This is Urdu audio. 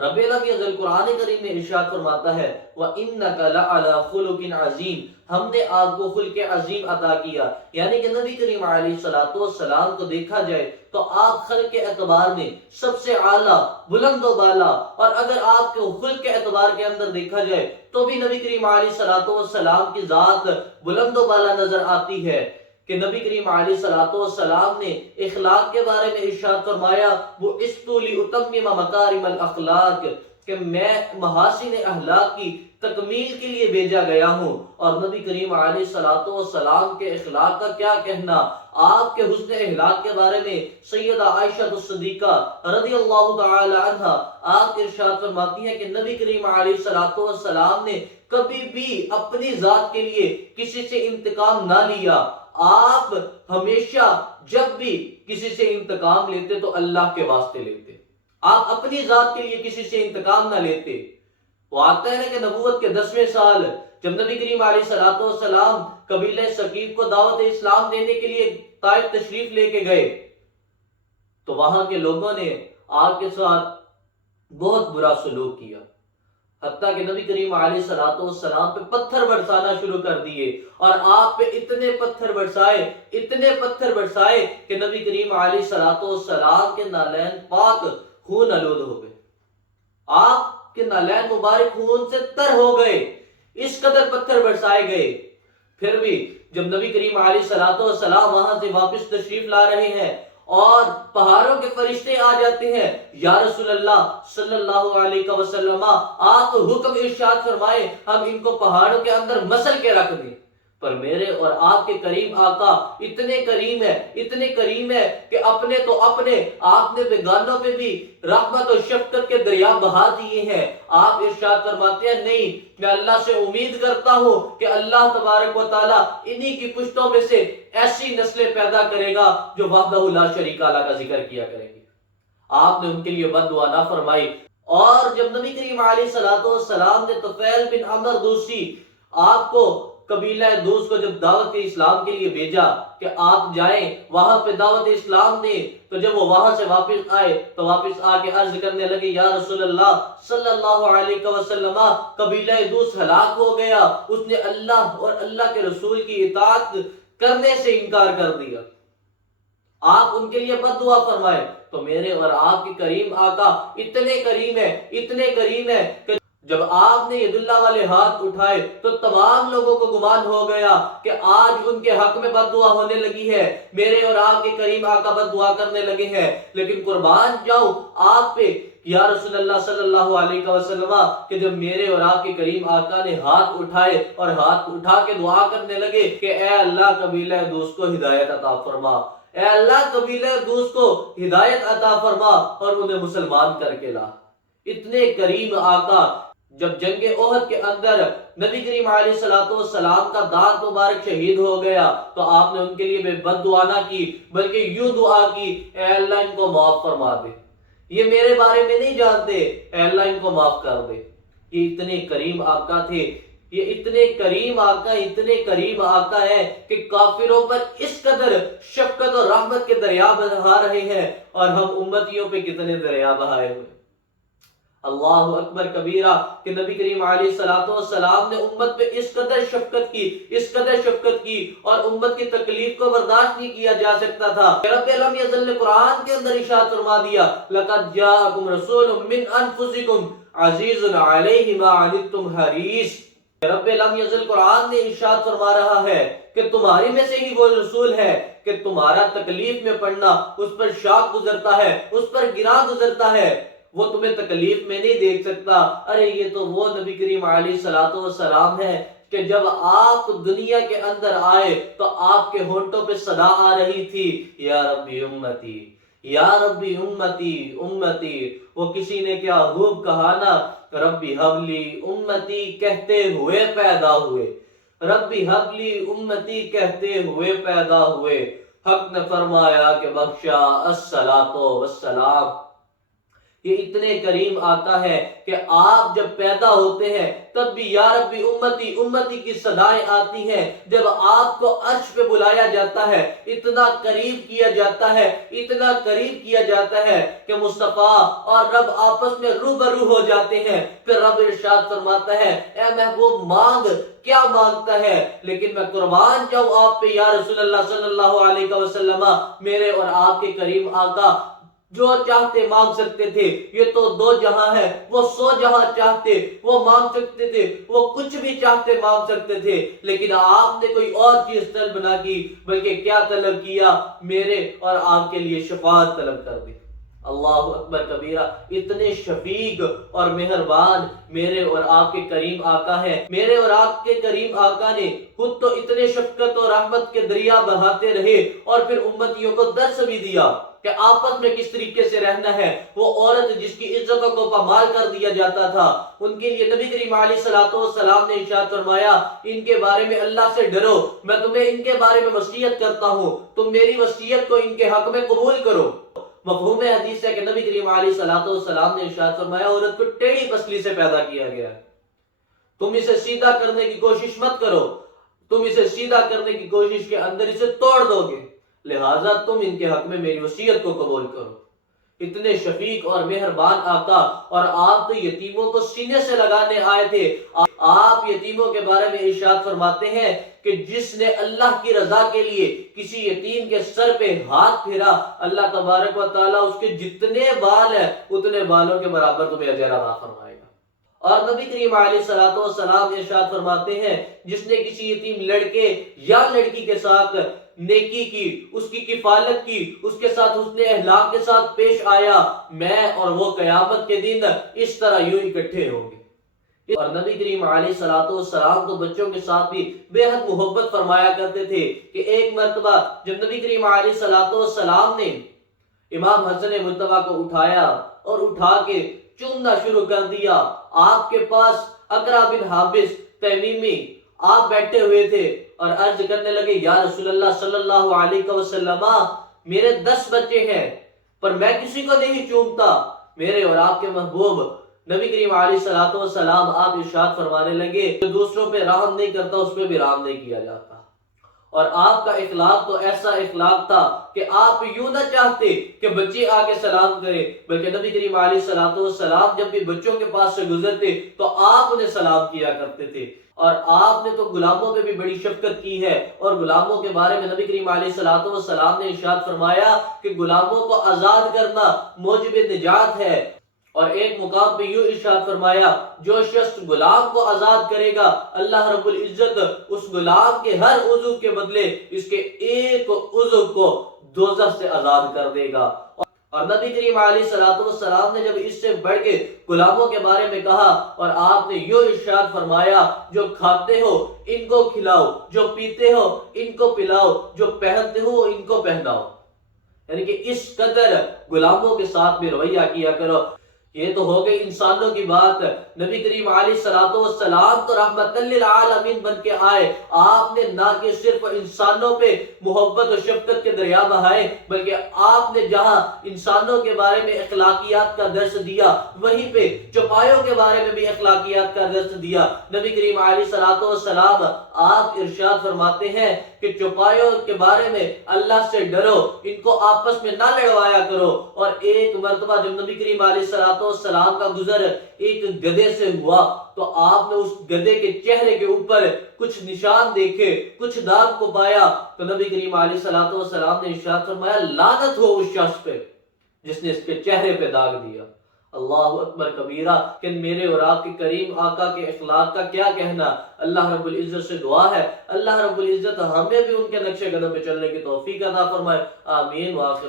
رب العالمین قرآن کریم میں ارشاد فرماتا ہے وَإِنَّكَ لَعَلَىٰ خُلُقٍ عَظِيمٍ، ہم نے آپ کو خلق عظیم عطا کیا، یعنی کہ نبی کریم علیہ السلام کو دیکھا جائے تو آپ خلق کے اعتبار میں سب سے اعلیٰ، بلند و بالا، اور اگر آپ کو خلق کے اعتبار کے اندر دیکھا جائے تو بھی نبی کریم علیہ السلام کی ذات بلند و بالا نظر آتی ہے، کہ نبی کریم علیہ السلام نے اخلاق کے بارے میں ارشاد فرمایا بُعِثْتُ لِأُتَمِّمَ مَكَارِمَ الْأَخْلَاقِ، کہ میں محاسن اخلاق کی تکمیل کے لیے بھیجا گیا ہوں۔ اور نبی کریم علیہ السلام کے اخلاق کا کیا کہنا، آپ کے حسن اخلاق کے بارے میں سیدہ عائشہ الصدیقہ رضی اللہ تعالی عنہا آپ ارشاد فرماتی ہیں کہ نبی کریم علیہ السلام نے کبھی بھی اپنی ذات کے لیے کسی سے انتقام نہ لیا، آپ ہمیشہ جب بھی کسی سے انتقام لیتے تو اللہ کے واسطے لیتے، آپ اپنی ذات کے لیے کسی سے انتقام نہ لیتے۔ وہ آتا ہے نا کہ نبوت کے 10ویں سال جب نبی کریم علیہ السلام قبیلہ ثقیف کو دعوت اسلام دینے کے لیے طائف تشریف لے کے گئے تو وہاں کے لوگوں نے آپ کے ساتھ بہت برا سلوک کیا، حتیٰ کہ نبی کریم علیہ السلام پہ پتھر برسانا شروع کر دیے، اور آپ پہ اتنے پتھر برسائے کہ نبی کریم علیہ السلام کے نالین پاک خون آلود ہو گئے، آپ کے نالین مبارک خون سے تر ہو گئے، اس قدر پتھر برسائے گئے۔ پھر بھی جب نبی کریم علیہ السلام وہاں سے واپس تشریف لا رہے ہیں اور پہاڑوں کے فرشتے آ جاتے ہیں، یا رسول اللہ صلی اللہ علیہ وسلم آپ حکم ارشاد فرمائے ہم ان کو پہاڑوں کے اندر مسل کے رکھ دیں، پر میرے اور آپ کے کریم آقا اتنے کریم ہے کہ اپنے تو اپنے، آپ نے بیگانوں پہ بھی رحمت و شفقت کے دریا بہا دیے ہیں۔ آپ ارشاد فرماتے ہیں نہیں، میں اللہ سے امید کرتا ہوں کہ اللہ تبارک و تعالیٰ انہی کی پشتوں میں سے ایسی نسلیں پیدا کرے گا جو وحدہ لا شریک اللہ کا ذکر کیا کریں گے۔ آپ نے ان کے لیے بد دعا نہ فرمائی۔ اور جب نبی کریم علیہ السلام نے طفیل بن عمر دوسی آپ کو قبیلہ دوس کو جب دعوت اسلام کے لیے بھیجا کہ آپ جائیں وہاں پہ دعوت اسلام دیں، تو جب وہ وہاں سے واپس آئے تو واپس آ کے عرض کرنے لگے یا رسول اللہ صلی اللہ علیہ وسلم قبیلہ دوس ہلاک ہو گیا، اس نے اللہ اور اللہ کے رسول کی اطاعت کرنے سے انکار کر دیا، آپ ان کے لیے بد دعا فرمائے۔ تو میرے اور آپ کے کریم آقا اتنے کریم ہے کہ جب آپ نے ید اللہ والے ہاتھ اٹھائے تو تمام لوگوں کو گمان ہو گیا کہ آج ان کے حق میں بد دعا ہونے لگی ہے، میرے اور آپ کے کریم آقا بد دعا کرنے لگے ہیں۔ لیکن قربان جاؤں آپ پہ یا رسول اللہ صلی اللہ علیہ وسلم کہ جب میرے اور آپ کے کریم آقا نے ہاتھ اٹھائے اور ہاتھ اٹھا کے دعا کرنے لگے کہ اے اللہ قبیلہ دوس کو ہدایت عطا فرما، اے اللہ قبیلہ دوس کو ہدایت عطا فرما اور انہیں مسلمان کر کے لا۔ اتنے کریم آقا جب جنگ احد کے اندر نبی کریم علیہ السلام کا دانت مبارک شہید ہو گیا تو آپ نے ان کے لیے بد دعا نہ کی بلکہ یوں دعا کی اے اللہ ان کو معاف فرما دے، یہ میرے بارے میں نہیں جانتے، اے اللہ ان کو معاف کر دے۔ یہ اتنے کریم آقا تھے، یہ اتنے کریم آقا ہیں کہ کافروں پر اس قدر شفقت اور رحمت کے دریا بہا رہے ہیں، اور ہم امتیوں پہ کتنے دریا بہائے ہوئے۔ اللہ اکبر کبیرہ کہ نبی کریم علیہ السلام نے امت پہ اس قدر شفقت کی اور امت کی تکلیف کو برداشت نہیں کیا جا سکتا تھا۔ رب العالمین قرآن کے اندر ارشاد فرما دیا لَقَدْ جَاءَكُمْ رَسُولٌ مِّنْ أَنفُسِكُمْ عَزِيزٌ عَلَيْهِ مَا عَنِتُّمْ حَرِيصٌ۔ رب العالمین قرآن نے ارشاد فرما رہا ہے کہ تمہاری میں سے ہی وہ رسول ہے کہ تمہارا تکلیف میں پڑنا اس پر شاق گزرتا ہے، اس پر گراں گزرتا ہے، وہ تمہیں تکلیف میں نہیں دیکھ سکتا۔ ارے یہ تو وہ نبی کریم علیہ السلام ہے کہ جب آپ دنیا کے اندر آئے تو آپ کے ہونٹوں پہ صدا آ رہی تھی یا ربی امتی، یا ربی امتی امتی۔ وہ کسی نے کیا خوب کہا نا، ربی حبلی امتی کہتے ہوئے پیدا ہوئے، ربی حبلی امتی کہتے ہوئے پیدا ہوئے۔ حق نے فرمایا کہ بخشا الصلاۃ والسلام یہ اتنے کریم آقا ہے کہ آپ جب پیدا ہوتے ہیں تب بھی یا ربی امتی امتی کی صدائیں آتی ہیں. جب آپ کو عرش پہ بلایا جاتا ہے اتنا قریب کیا جاتا ہے، اتنا قریب کیا جاتا ہے کہ مصطفیٰ اور رب آپس میں روبرو ہو جاتے ہیں. پھر رب ارشاد فرماتا ہے اے محبوب مانگ، کیا مانگتا ہے؟ لیکن میں قربان جاؤں آپ پہ یا رسول اللہ صلی اللہ علیہ وسلم. میرے اور آپ کے کریم آقا جو چاہتے مانگ سکتے تھے. یہ تو دو جہاں ہے، وہ 100 جہاں چاہتے وہ مانگ سکتے تھے، وہ کچھ بھی چاہتے مانگ سکتے تھے. لیکن آپ نے کوئی اور چیز طلب نہ کی، بلکہ کیا طلب کیا؟ میرے اور آپ کے لیے شفاعت طلب کر دی. اللہ اکبر کبیرہ. اتنے شفیق اور مہربان میرے اور آپ کے کریم آقا ہیں. میرے اور آپ کے کریم آقا نے خود تو اتنے شفقت اور رحمت کے دریا بہاتے رہے اور پھر امتیوں کو درس بھی دیا کہ آپس میں کس طریقے سے رہنا ہے. وہ عورت جس کی عزت کو پامال کر دیا جاتا تھا، ان کے لیے نبی کریم علیہ الصلوۃ والسلام نے ارشاد فرمایا ان کے بارے میں اللہ سے ڈرو، میں تمہیں ان کے بارے میں وصیت کرتا ہوں، تم میری وصیت کو ان کے حق میں قبول کرو. مفہوم حدیث ہے کہ نبی کریم علیہ الصلوۃ والسلام نے ارشاد فرمایا عورت کو ٹیڑھی پسلی سے پیدا کیا گیا ہے، تم اسے سیدھا کرنے کی کوشش مت کرو، تم اسے سیدھا کرنے کی کوشش کے اندر اسے توڑ دو گے، لہٰذا تم ان کے حق میں میری وصیت کو قبول کرو. اتنے شفیق اور مہربان آقا. اور آپ تو یتیموں کو سینے سے لگانے آئے تھے. آپ یتیموں کے بارے میں ارشاد فرماتے ہیں کہ جس نے اللہ کی رضا کے لیے کسی یتیم کے سر پہ ہاتھ پھیرا، اللہ تبارک و تعالیٰ اس کے جتنے بال ہیں اتنے بالوں کے برابر تمہیں اجر عطا فرمائے گا. اور نبی کریم علیہ الصلوۃ والسلام ارشاد فرماتے ہیں جس نے کسی یتیم لڑکے یا لڑکی کے ساتھ نیکی کی، اس کی کفالت کی، اس کے ساتھ حسن اخلاق کے ساتھ پیش آیا، میں اور وہ قیامت کے دن اس طرح یوں اکٹھے ہوں گے. اور نبی کریم علیہ الصلوۃ والسلام تو بچوں کے ساتھ بھی بے حد محبت فرمایا کرتے تھے کہ ایک مرتبہ جب نبی کریم علیہ الصلوۃ والسلام نے امام حسن مجتبیٰ کو اٹھایا اور اٹھا کے چومنا شروع کر دیا، آپ کے پاس اقرا بن حابس تیمیمی آپ بیٹھے ہوئے تھے اور عرض کرنے لگے یا رسول اللہ صلی اللہ علیہ وسلم میرے 10 بچے ہیں پر میں کسی کو نہیں چومتا. میرے اور آپ کے محبوب نبی کریم علیہ الصلوۃ والسلام آپ ارشاد فرمانے لگے جو دوسروں پہ رحم نہیں کرتا اس پہ بھی رحم نہیں کیا جاتا. اور آپ کا اخلاق تو ایسا اخلاق تھا کہ آپ یوں نہ چاہتے کہ بچے آگے سلام کریں، بلکہ نبی کریم علیہ الصلوۃ والسلام جب بھی بچوں کے پاس سے گزرتے تو آپ انہیں سلام کیا کرتے تھے. اور آپ نے تو غلاموں پہ بھی بڑی شفقت کی ہے، اور غلاموں کے بارے میں نبی کریم علیہ الصلوۃ والسلام نے ارشاد فرمایا کہ غلاموں کو آزاد کرنا موجب نجات ہے. اور ایک مقام پہ یوں ارشاد فرمایا جو شخص غلام کو آزاد کرے گا اللہ رب العزت اس غلام کے ہر عضو کے بدلے اس کے ایک عضو کو دوزخ سے آزاد کر دے گا. اور نبی کریم علیہ الصلوۃ والسلام نے جب اس سے بڑھ کے غلاموں کے بارے میں کہا اور آپ نے یوں ارشاد فرمایا جو کھاتے ہو ان کو کھلاؤ، جو پیتے ہو ان کو پلاؤ، جو پہنتے ہو ان کو پہناؤ. یعنی کہ اس قدر غلاموں کے ساتھ بھی رویہ کیا کرو. یہ تو ہو گئی انسانوں کی بات. نبی کریم علیہ الصلوۃ والسلام تو رحمت للعالمین بن کے آئے. آپ نے نہ کہ صرف انسانوں پہ محبت و شفقت کے دریا بہائے، بلکہ آپ نے جہاں انسانوں کے بارے میں اخلاقیات کا درس دیا وہیں پہ چوپایوں کے بارے میں بھی اخلاقیات کا درس دیا. نبی کریم علیہ الصلوۃ والسلام آپ ارشاد فرماتے ہیں کہ چوپایوں کے بارے میں اللہ سے ڈرو، ان کو آپس میں نہ لڑوایا کرو. اور ایک مرتبہ جب نبی کریم علیہ الصلوۃ والسلام کا گزر ایک گدھے سے ہوا تو آپ نے اس گدھے کے چہرے کے اوپر کچھ نشان دیکھے، کچھ داغ کو پایا تو نبی کریم علیہ الصلوۃ والسلام نے ارشاد فرمایا لعنت ہو اس شخص پہ جس نے اس کے چہرے پہ داغ دیا. اللہ اکبر کبیرہ. کہ میرے اور آپ کے کریم آقا کے اخلاق کا کیا کہنا. اللہ رب العزت سے دعا ہے اللہ رب العزت ہمیں بھی ان کے نقش قدم پہ چلنے کی توفیق عطا فرمائے. آمین. وآخر